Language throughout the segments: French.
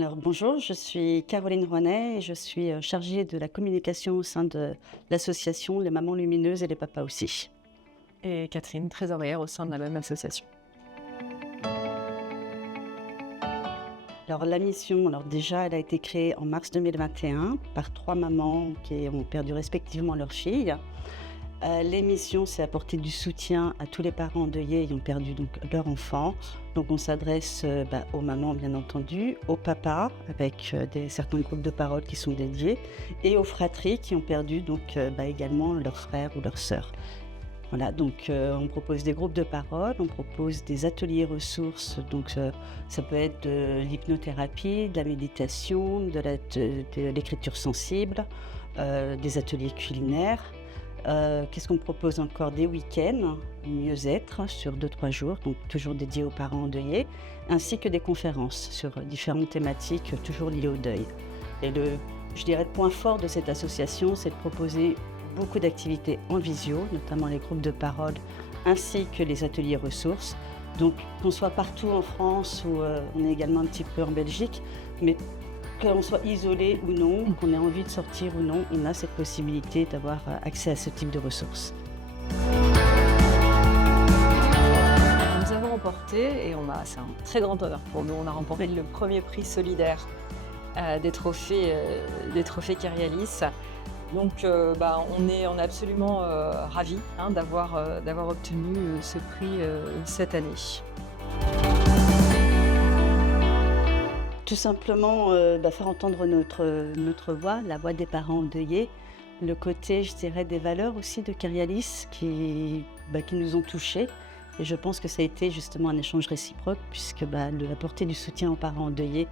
Alors bonjour, je suis Caroline Rouanet et je suis chargée de la communication au sein de l'association Les Mamans Lumineuses et les Papas aussi. Et Catherine, trésorière au sein de la même association. Alors la mission, déjà, elle a été créée en mars 2021 par 3 mamans qui ont perdu respectivement leur fille. Les missions, c'est apporter du soutien à tous les parents endeuillés ayant perdu donc leur enfant. Donc on s'adresse aux mamans bien entendu, aux papas avec certains groupes de parole qui sont dédiés et aux fratries qui ont perdu également leur frère ou leur sœur. Voilà, donc on propose des groupes de parole, on propose des ateliers ressources, donc ça peut être de l'hypnothérapie, de la méditation, de l'écriture sensible, des ateliers culinaires. Qu'est-ce qu'on propose encore? Des week-ends, mieux-être sur 2-3 jours, donc toujours dédiés aux parents endeuillés, ainsi que des conférences sur différentes thématiques, toujours liées au deuil. Et je dirais, le point fort de cette association, c'est de proposer beaucoup d'activités en visio, notamment les groupes de parole, ainsi que les ateliers ressources. Donc qu'on soit partout en France ou on est également un petit peu en Belgique, mais qu'on soit isolé ou non, qu'on ait envie de sortir ou non, on a cette possibilité d'avoir accès à ce type de ressources. Nous avons remporté, et c'est un très grand honneur pour nous, on a remporté le premier prix solidaire des trophées Kyrialis. Donc on est absolument ravis d'avoir obtenu ce prix cette année. Tout simplement faire entendre notre voix, la voix des parents endeuillés, le côté, je dirais, des valeurs aussi de Kyrialis qui nous ont touchés. Et je pense que ça a été justement un échange réciproque puisque apporter du soutien aux parents endeuillés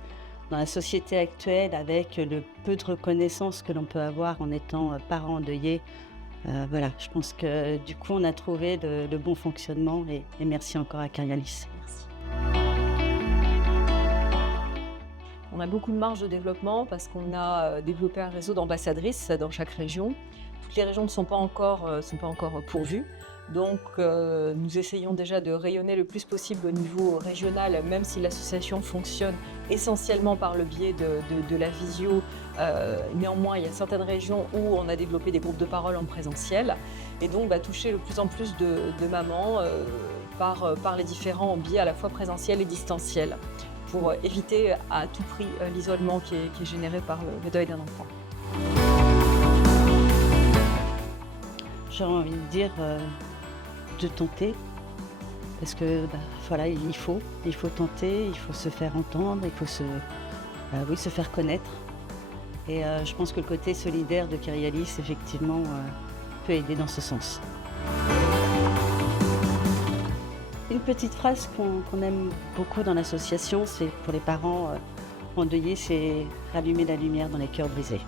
dans la société actuelle avec le peu de reconnaissance que l'on peut avoir en étant parent endeuillé, je pense que du coup on a trouvé le bon fonctionnement et merci encore à Kyrialis. Merci. On a beaucoup de marge de développement parce qu'on a développé un réseau d'ambassadrices dans chaque région. Toutes les régions ne sont pas encore pourvues. Donc nous essayons déjà de rayonner le plus possible au niveau régional, même si l'association fonctionne essentiellement par le biais de la visio. Néanmoins, il y a certaines régions où on a développé des groupes de parole en présentiel. Et donc toucher de plus en plus de mamans par les différents biais à la fois présentiels et distanciels, pour éviter à tout prix l'isolement qui est généré par le deuil d'un enfant. J'ai envie de dire de tenter, parce que il faut tenter, il faut se faire entendre, il faut se faire connaître. Et je pense que le côté solidaire de Kyrialis, effectivement, peut aider dans ce sens. Une petite phrase qu'on aime beaucoup dans l'association, c'est pour les parents endeuillés, c'est rallumer la lumière dans les cœurs brisés.